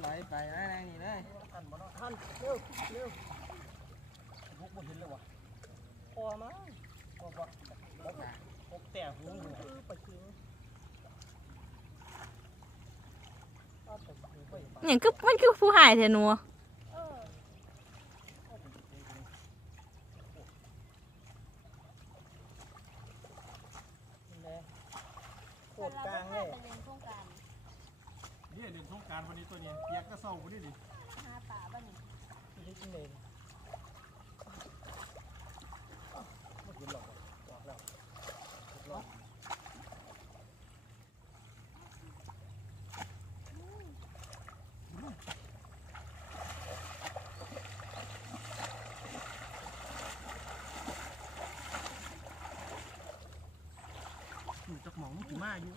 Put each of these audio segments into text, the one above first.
ไหลไปนะนี่เลยทันบ่เนาะทันเร็วเร็วบุกบ่เห็นเลยวะพอมั้งพอปะบกบกแต่หูหัวไปถึงเนี่ย่างคือมันคือผู้หายเทนัว นี่แหละโคตรกลางเลย เล่นโครงการ นี่ เล่นสงกรารวันนี้ตัวนี้เปียกก็เศร้าคนนี้ดิหาป่าบ้านนี่ไม่ได้กินเลยไม่กินหรอกบอกแล้วรอบอยู่จักหมองมันกี่มาอยู่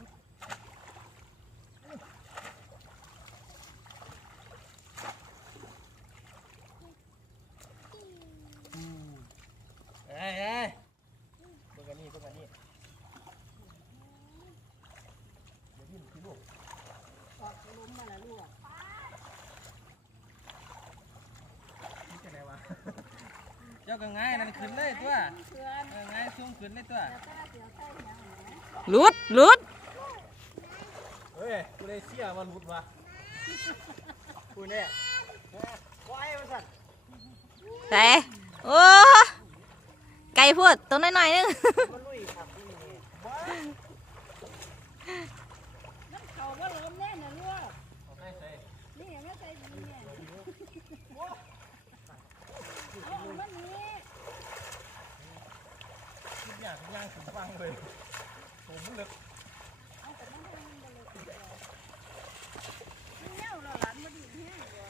เอ้ยเอ้ยเบิ่งอันนี้เบิ่งอันนี้เดี๋ยวพี่หนูพี่ลูก ออกล้มมาละลูก นี่จะไหนวะ เจ้าก็ง่ายนั่นขึ้นเลยตัวเพื่อนเออง่ายซุ่มขึ้นเลยตัวแล้วก็เสียวใส่หยังแหมหลุดหลุดเฮ้ยกูเลยเสียมันหลุดว่ะกูเนี่ยควายมันสั่นแต่โอ้ไก่พูดตัวน้อยๆนึง มันลุยครับลุยนี่ นั่นเขาว่าล้มแน่น่ะลูก เอาไปใส่ นี่ไม่ใส่ดีเนี่ยเอามันนี้ ทุกอย่างทุกอย่างถึงฟังเลยผมมันเลิก เอาแต่มันทำมันบ่เลยติดแล้วมันเหนียวแล้วหลานบ่ดีแห้งกว่า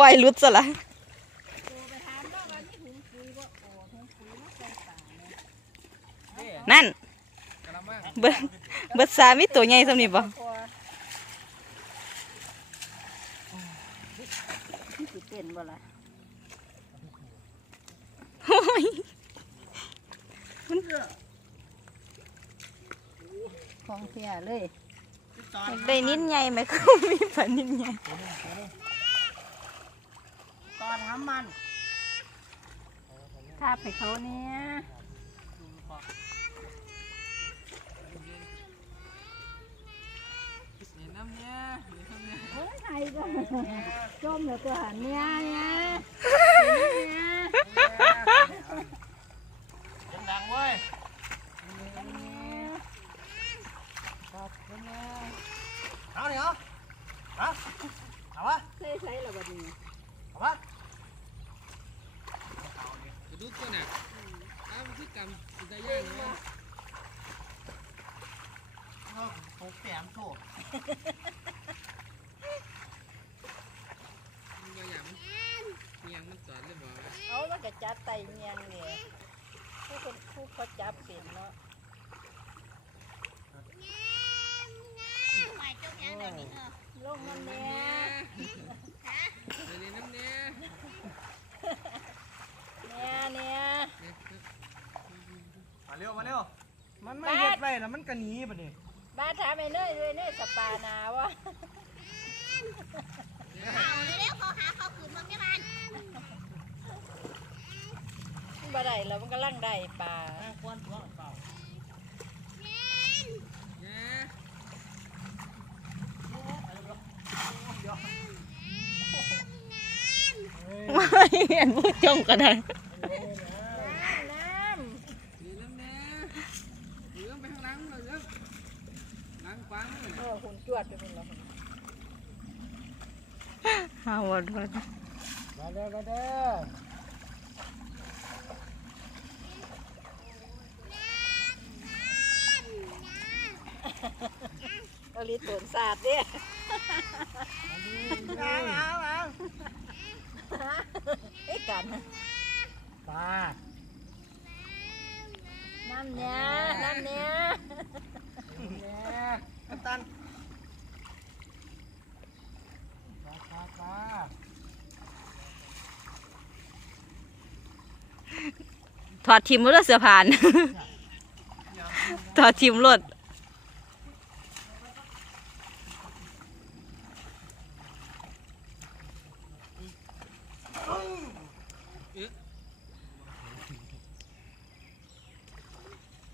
ปล่อยหลุดซะละโทรไปถามแล้วว่านี่ถุงปุ๋ยบ่โอ้ถุงปุ๋ยมาใส่ป่าเนี่ยนั่นกระมังเบิดเบิดสามีตัวใหญ่สำนี้บ่พอสิเป็นบ่ล่ะโอ้ยของเสียเลยอยากได้นิดใหญ่ไหมก็มีฝันนิดใหญ่ต อนน้ำมันทาไปเขาเนี่ยเห็นน้ำเนี้ยเห็นน้ำเนี้ยโอ้ยไทยก็จมเหลือตัวหันเนี่ยเนี่ยเนี่ยเสียงดังเว้ยเอาเดี๋ยวเอาเอาวะเคยใช้ระบาดนี้เอาวะกระ ดูกตัวน่ะอ้าวมันคือกำสุดยอดเลยเอาโตแต้มโชว์มันบ่อย่างมันเมียงมันสอนเลยบอกว่าเอาแล้วก็จับไตเมียงเนี่ยผู้คนผู้เขาจับเป็นเนาะลงมันแน่ไปเรียนน้ำเนี้ย เนี่ยเนี่ยมาเร็วมาเร็วมันไม่เห็ดไรแล้วมันก็หนีปะนี่บ้านถามไอ้เนยเลยเนยสปานาวะเอาเร็วๆเขาหาเขาขืนมึงได้บ้านมันบ่ได้แล้วมันก็ลั่งได้ปลาควนตัวเปล่าเนี่ยไม่เห็นผู้จมก็ได้ น้ำน้ เรียนน้ำเนี้ยเหลืองไปข้างหลังเลยเรื่องหลังฟังเลยำเออหุ่นจวดไปเป็นหรอ หาวันวันมาเด้อมาเด้อเอาลีตุนศาสตร์เนี่ยเอาเอาเอาไอ้กันปลาน้ำเนี้ยน้ำเนี้ยเนี่ยกัปตัน ถอดทิมรถเสือผ่าน ถอดทิมรถ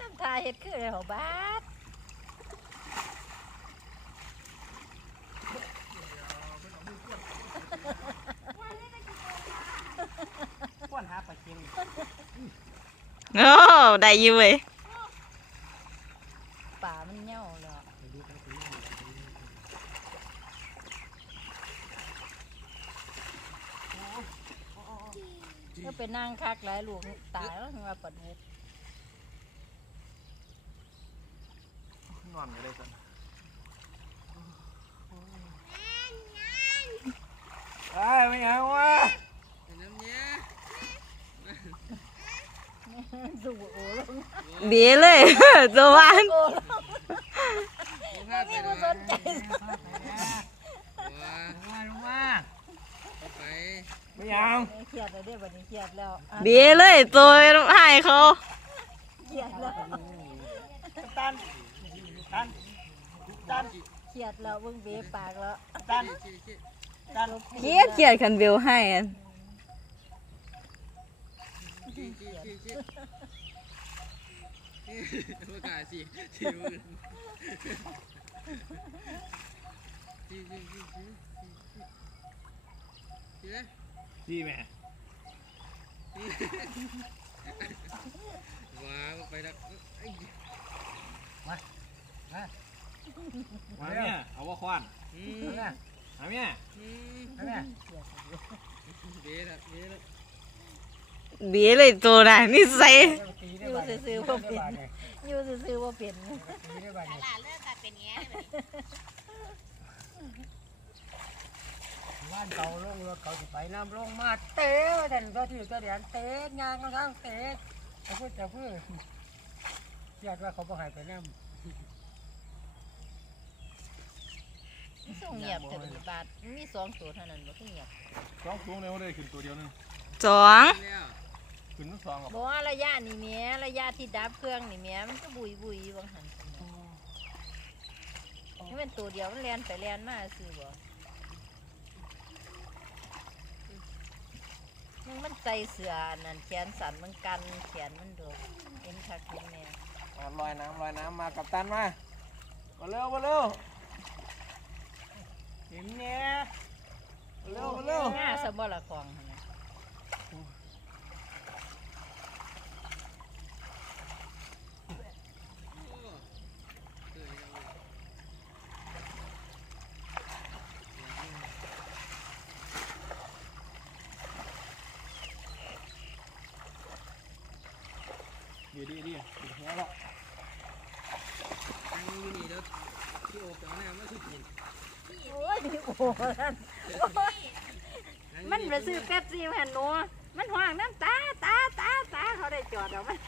ทำทาเห็ดขึ้นะไรของบ้าน โอ้ได้อยู่เว้ยป่ามันเหี่ยวแล้วก็ไปนั่งคักหลายลูกตายแล้วว่าปัดมุกนอนไม่ได้กันไอ้ไม่เอาวะ ไอ้น้ำเนี้ย ดูโอ้ลง เบี้ยเลยตัววานลงห้าไปนี่เลกูยสนใจว้ามาลงมาเอาไปไม่เอาเครียดแล้วเด้บัดนี้เครียดแล้วเบี้ยเลยตัวให้เขาเครียดแล้วตันตันตันเครียดแล้วเบิ่งเบี้ยปากแล้วตันชี้ชี้ตันเครียดเครียดคันเบลให้อัน ชี้ชี้ชี้ชี้ประกาศสิสิมือชี้ชี้ชี้ชี้ชี้เลยดีแม่ว้าไปแล้วมามาเนี่ยเอาว่าควานอืมเนี่ยมาเนี่ยอืมเนี่ยเบี้ยละเบี้ยละ เบี้ยเลยตัวน่ะนิสัยตีอยู่ซื่อๆบ่าเป็นอยู่ซื่อๆบ่าเป็นตลาดเลิกกันเป็นอย่างเงี้ยบ้านเก่าลงรถเขาสิไปน้ำลงมาเตะว่าแต่ก็ถือก็เดียนเตะงานก็ทั้งเตะเขาพูดจะพูดญาติว่าเขาบ่ให้ไปน้ำส่งเงียบแต่บาทมีสองตัวเท่านั้นบ่คือเงียบสองตัวเลยว่าได้ขึ้นตัวเดียวนึงสอง ขึ้นทั้งสองหรอกบ่ว่าระยะนี่แหม่ระยะที่ดับเครื่องนี่แหม่มันก็บุยบุยๆบางหันนี่มันตัวเดียวมันแล่นไปแล่นมาซื่อบ่ยังมันใส่เสื้ออันนั่นแขนสั่นมันกันแขนมันโดดเห็นคักเห็นแม่ลอยน้ำลอยน้ำมากับตันมามาเร็วมาเร็วเห็นเนี่ยเร็วมาเร็วหน้าสมบ่ละของหั่นน่ะ ดีดีดี ดีแค่ละตั้งอยู่นี่แล้วที่โอบแต่ว่าน้ำมันคือกินโอ้ยโอ้นั่นมันไปซื้อเป๊ปซี่แผ่นหนูมันห่วงน้ำตาตาตาตาเขาได้จอดเอามัน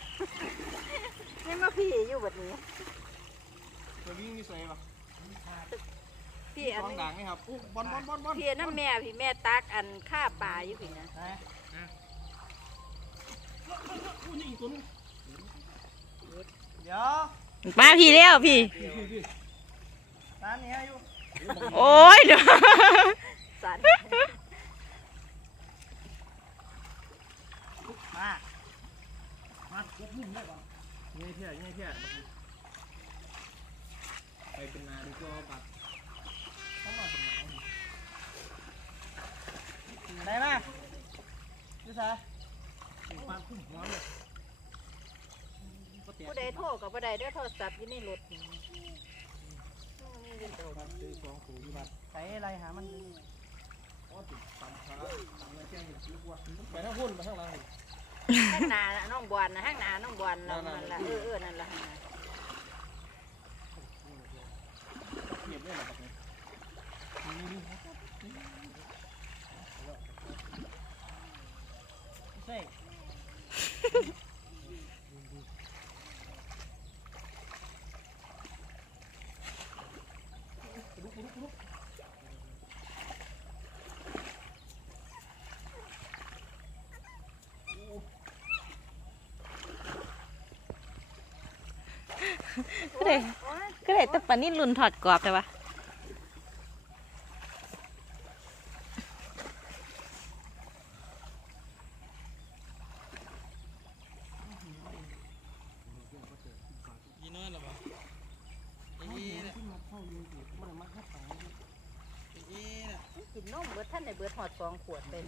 นี่มาพี่อยู่แบบนี้ตัววิ่งนี่ใส่ปะพี่อันนี้ด่างนี่ครับอุ๊ยบอลบอลบอลบอลพี่น้ำแม่พี่แม่ตักอันข้าปลาอยู่พี่นะอุ้ยนี่อีกตัวนึง เดี๋ยวมาพี่แล้วพี่พี่พี่พี่ร้านนี้อยู่โอ้ยเดี๋ยวสันมา มาเก็บมุมได้ก่อนง่ายเที่ยง่ายเที่ยไปเป็นนาดีกว่าบัตรเข้ามาเป็นนาดิได้มาดูซะปานคุ้มหัวเลยก็เตี้ย ผู้ใดโทรกับผู้ใดได้โทรศัพท์อยู่ในรถนี่นี่เป็นตัวครับเจอสองตัวที่บัตรใส่อะไรหามันอ๋อติดตามขาตามอะไรแจ้งอยู่ดีกว่าไปทางพุ่นไปทางหลังนี่ข้างหน้าน่ะน้องบอลนะข้างหน้าน้องบอลเรานั่นละเออเออนั่นละหั่นน่ะเงียบเลยเหรอครับเนี่ยนี่นี่ ก็เลยก็เลยตะปนนี่ลุนถอดกรอบใช่ปะกินนมเบิดท่านในเบิดหอดฟองขวดเป็น